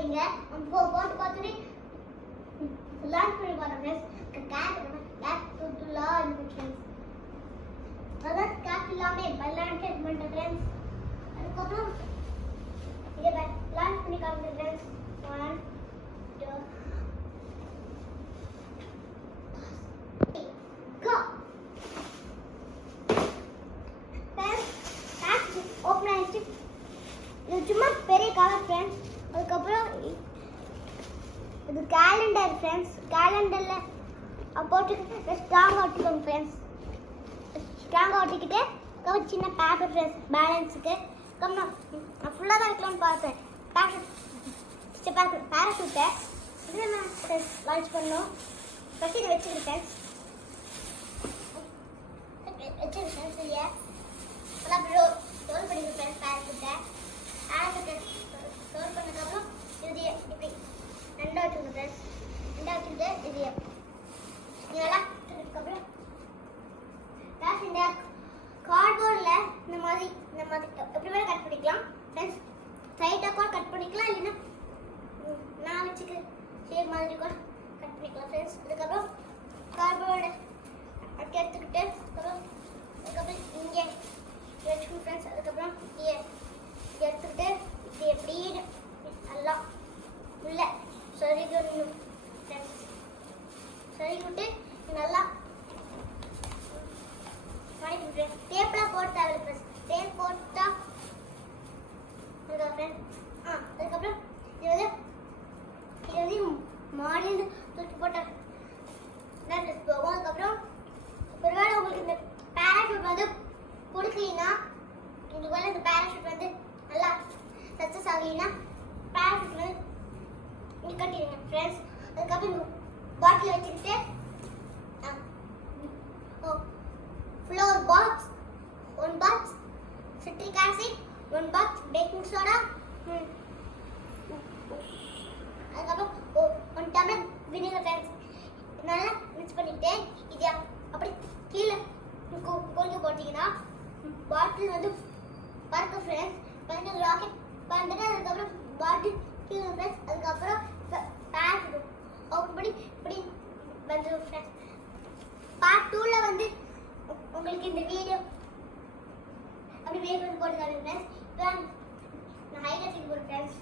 பாக்குறீங்க போட்டு பார்த்துட்டு லான்ச் பண்ணி பாருங்க ஃப்ரெண்ட்ஸ் அதான் கேப் இல்லாம பல்லாண்டு பண்ற ஃப்ரெண்ட்ஸ் அதுக்கப்புறம் இதை லான்ச் பண்ணி காமிங்க friends 1 2 go friends cap open ஆயிடுச்சு இது சும்மா பெரிய கவர் ஃப்ரெண்ட்ஸ் அதுக்கப்புறம் இது கேலண்டர் ஃப்ரெண்ட்ஸ் கேலண்டர்ல போட்டு ஸ்ட்ராங்காக ஒட்டிக்கோங்க ஃப்ரெண்ட்ஸ் ஸ்ட்ராங்காக ஒட்டிக்கிட்டு கவர் சின்ன பேப்பர் ஃப்ரெண்ட்ஸ் பேலன்ஸுக்கு நான் ஃபுல்லாக தான் வைக்கலாம்னு பார்த்தேன் பேராஷூட்டை இது நான் லான்ச் பண்ணோம் ஃபஸ்ட் இதை வச்சுருக்கேன் வச்சுருக்கேன் சரியா அப்படி ரோல் பண்ணியிருக்கேன் பேராஷூட்டை ரோல் பண்ணதுக்கப்புறம் இது இப்படி ரெண்டாக வச்சுருக்கேன் ரெண்டாக வச்சுட்டு இது இதெல்லாம் அதுக்கப்புறம் இந்த கார்ட்போர்டில் இந்த மாதிரி எப்படி வேணால் கட் பண்ணிக்கலாம் ஃப்ரெண்ட்ஸ் சைடாக கூட கட் பண்ணிக்கலாம் இல்லைன்னா நான் வச்சுக்க ஷேப் மாதிரி கூட கட் பண்ணிக்கலாம் ஃப்ரெண்ட்ஸ் அதுக்கப்புறம் கார்ட்போர்டு அப்படி எடுத்துக்கிட்டு அதுக்கப்புறம் இங்கே வச்சுக்கணும் ஃப்ரெண்ட்ஸ் அதுக்கப்புறம் இங்கே எடுத்துக்கிட்டு இது எப்படி நல்லா உள்ள சொருகணும் ஃப்ரெண்ட்ஸ் சொருகி விட்டு நல்லா டேப்லாம் போட்டு தேவையில்லை ஃப்ரெண்ட்ஸ் டேப் போட்டா அதுக்கப்புறம் இது வந்து மாடியில் தூக்கி போட்ட போகும் அதுக்கப்புறம் ஒருவேளை உங்களுக்கு இந்த பேராஷூட் வந்து பிடிக்கலனா உங்களுக்கு வேலை இந்த பேராஷூட் வந்து நல்லா சக்ஸஸ் ஆகலைன்னா பேராஷூட் வந்து இங்கே கட்டிடுங்க ஃப்ரெண்ட்ஸ் அதுக்கப்புறம் இந்த பாட்டில் வச்சுக்கிட்டு flour box 1 box citric acid 1 box baking soda அதுக்கப்புறம் 1 டம்ளர் வினிகர் ஃப்ரெண்ட்ஸ் நல்லா மிக்ஸ் பண்ணிட்டு இது அப்படி கீழே கொழுந்து போட்டிங்கன்னா பாட்டில் வந்து பறக்க ஃப்ரெண்ட்ஸ் வந்து ராக்கெட் பறந்துட்டு அதுக்கப்புறம் பாட்டில் கீழே ஃப்ரெண்ட்ஸ் அதுக்கப்புறம் பேக் அப்படி இப்படி வந்துடும் ஃப்ரெண்ட்ஸ் பார்ட் 2ல் வந்து உங்களுக்கு இந்த வீடியோ அப்படி மேக் பண்ணி போட்டு தரேன் ஃப்ரெண்ட்ஸ் இப்போ நான் ஹைலைட் பண்ணி போடுறேன் friends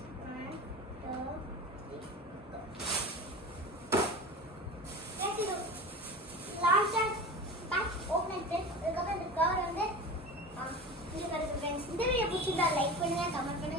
1 2 launch back open friends அதுக்கப்புறம் இந்த கவர் வந்து இங்கே பாருங்க ஃப்ரெண்ட்ஸ் இந்த வீடியோ பிடிச்சிருந்தா லைக் பண்ணுங்க கமெண்ட் பண்ணுங்க